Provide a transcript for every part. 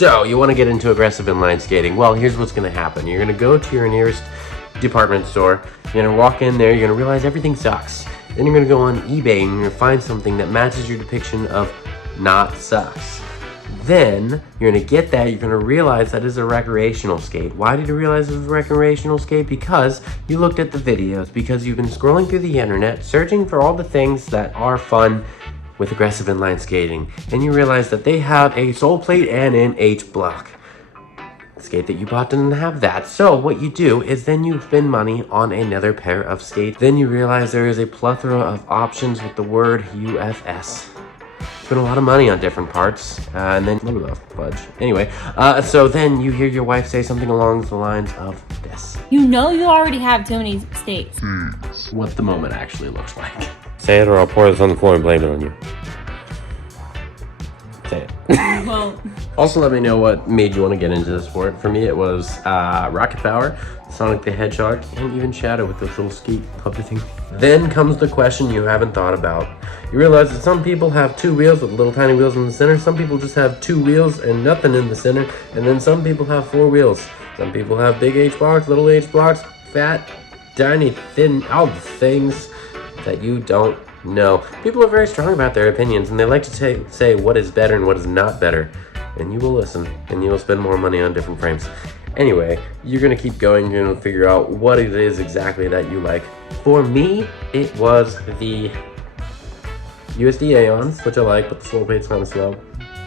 So, you want to get into aggressive inline skating. Well, here's what's going to happen. You're going to go to your nearest department store. You're going to walk in there. You're going to realize everything sucks. Then you're going to go on eBay and you're going to find something that matches your depiction of not sucks. Then you're going to get that. You're going to realize that is a recreational skate. Why did you realize it was a recreational skate? Because you looked at the videos. Because you've been scrolling through the internet, searching for all the things that are fun with aggressive inline skating, and you realize that they have a sole plate and an H block. The skate that you bought didn't have that. So what you do is then you spend money on another pair of skates. Then you realize there is a plethora of options with the word UFS. Spend a lot of money on different parts, and then fudge. Anyway, so then you hear your wife say something along the lines of this. You know you already have too many skates. What the moment actually looks like. Say it or I'll pour this on the floor and blame it on you. Say it. Well, also let me know what made you want to get into the sport. For me it was Rocket Power, Sonic the Hedgehog, and even Shadow with this little skate puppet thing. Then comes the question you haven't thought about. You realize that some people have 2 wheels with little tiny wheels in the center. Some people just have 2 wheels and nothing in the center. And then some people have 4 wheels. Some people have big H blocks, little H blocks, fat, tiny, thin, all the things that you don't know. People are very strong about their opinions, and they like to say what is better and what is not better. And you will listen, and you will spend more money on different frames. Anyway, you're gonna keep going. You're gonna figure out what it is exactly that you like. For me, it was the USD Aeons, which I like, but the slow plate's kind of slow.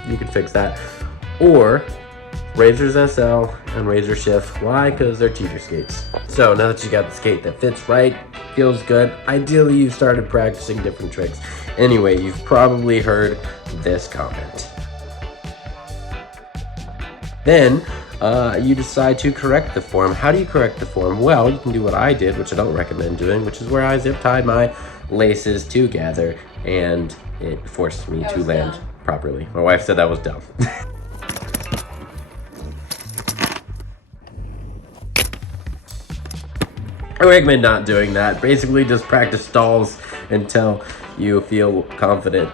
You can fix that. Or Razors SL and Razor Shift. Why? Because they're cheater skates. So now that you got the skate that fits right, feels good, ideally you started practicing different tricks. Anyway, you've probably heard this comment. Then you decide to correct the form. How do you correct the form? Well, you can do what I did, which I don't recommend doing, which is where I zip tied my laces together and it forced me to land properly. My wife said that was dumb. I recommend not doing that. Basically just practice stalls until you feel confident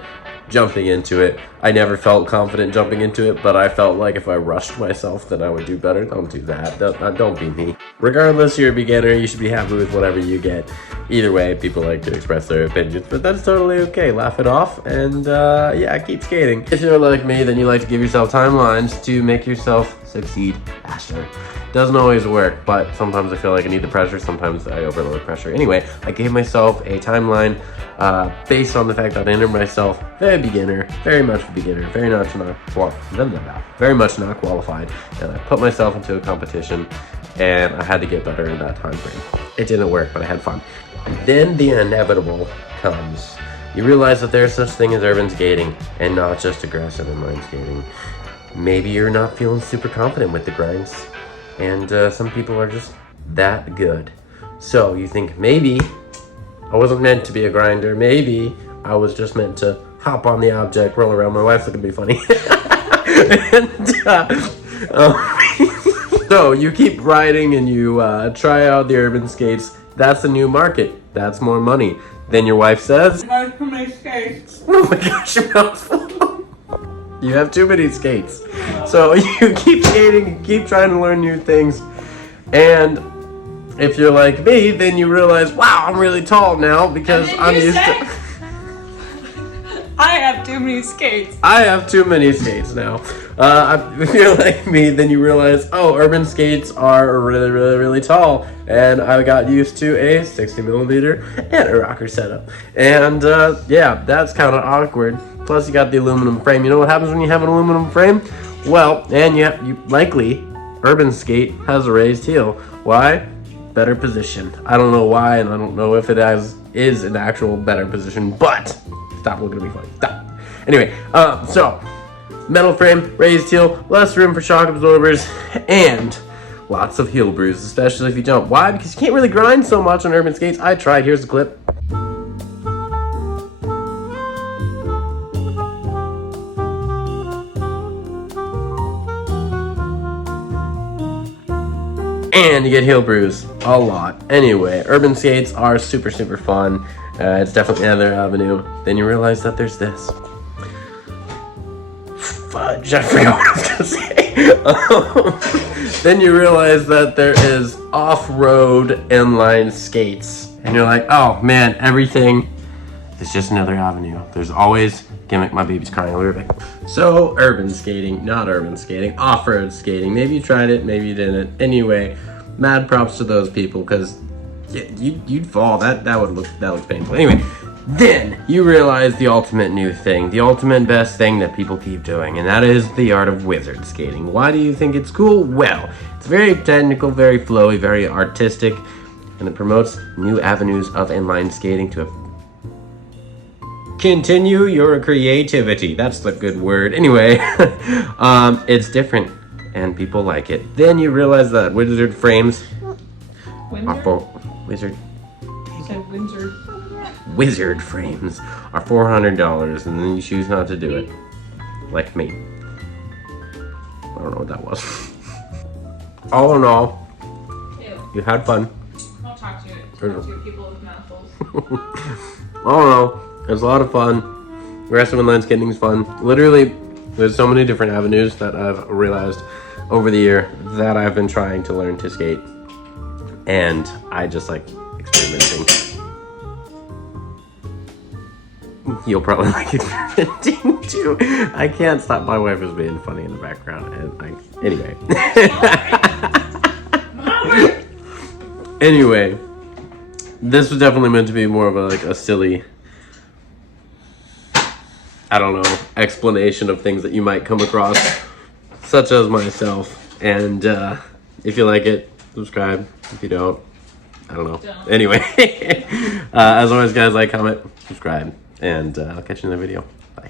jumping into it. I never felt confident jumping into it, but I felt like if I rushed myself then I would do better. Don't do that. Don't be me. Regardless, you're a beginner, you should be happy with whatever you get. Either way, people like to express their opinions, but that's totally okay. Laugh it off and yeah, keep skating. If you're like me, then you like to give yourself timelines to make yourself succeed faster. Doesn't always work, but sometimes I feel like I need the pressure, sometimes I overload pressure. Anyway, I gave myself a timeline based on the fact that I entered myself very beginner, very much beginner, very much not qualified, and I put myself into a competition and I had to get better in that time frame. It didn't work, but I had fun. Then the inevitable comes. You realize that there's such thing as urban skating and not just aggressive inline skating. Maybe you're not feeling super confident with the grinds, and some people are just that good. So you think, maybe I wasn't meant to be a grinder. Maybe I was just meant to hop on the object, roll around. My wife's looking at me funny. So you keep riding and you try out the urban skates. That's a new market. That's more money. Then your wife says, I have too many skates. oh my gosh, your mouth's full. You have too many skates. So you keep skating, you keep trying to learn new things. And if you're like me, then you realize, wow, I'm really tall now because I'm used to... I have too many skates. I have too many skates now. If you're like me, then you realize, oh, urban skates are really, really, really tall. And I got used to a 60mm and a rocker setup. And yeah, that's kind of awkward. Plus you got the aluminum frame. You know what happens when you have an aluminum frame? Well, and you likely, urban skate has a raised heel. Why? Better position. I don't know why, and I don't know if it is an actual better position, but stop looking at me funny. Stop. Anyway, so metal frame, raised heel, less room for shock absorbers, and lots of heel bruises, especially if you jump. Why? Because you can't really grind so much on urban skates. I tried. Here's the clip. And you get heel bruise a lot. Anyway, urban skates are super, super fun. It's definitely another avenue. Then you realize that there's this. Fudge. I forgot what I was gonna say. Then you realize that there is off-road inline skates, and you're like, oh man, everything is just another avenue. There's always gimmick. My baby's crying. I'll be right back. So urban skating, not urban skating, off-road skating. Maybe you tried it, maybe you didn't. Anyway, mad props to those people because you'd fall. That looks painful. Anyway. Then you realize the ultimate new thing, the ultimate best thing that people keep doing, and that is the art of wizard skating. Why do you think it's cool? Well, it's very technical, very flowy, very artistic, and it promotes new avenues of inline skating to continue your creativity. That's the good word. Anyway, it's different, and people like it. Then you realize that wizard frames are for wizard. You said Windsor. Wizard frames are $400, and then you choose not to do it. Like me. I don't know what that was. All in all, you had fun. I'll talk to people with mouthfuls. I don't know. It was a lot of fun. The rest of inline skating is fun. Literally, there's so many different avenues that I've realized over the year that I've been trying to learn to skate. And I just like experimenting. You'll probably like experimenting too. I can't stop. My wife is being funny in the background. And anyway. Anyway, this was definitely meant to be more of a silly, I don't know, explanation of things that you might come across, such as myself. And if you like it, subscribe. If you don't, I don't know. Anyway, as always, guys, like, comment, subscribe. And I'll catch you in the video. Bye.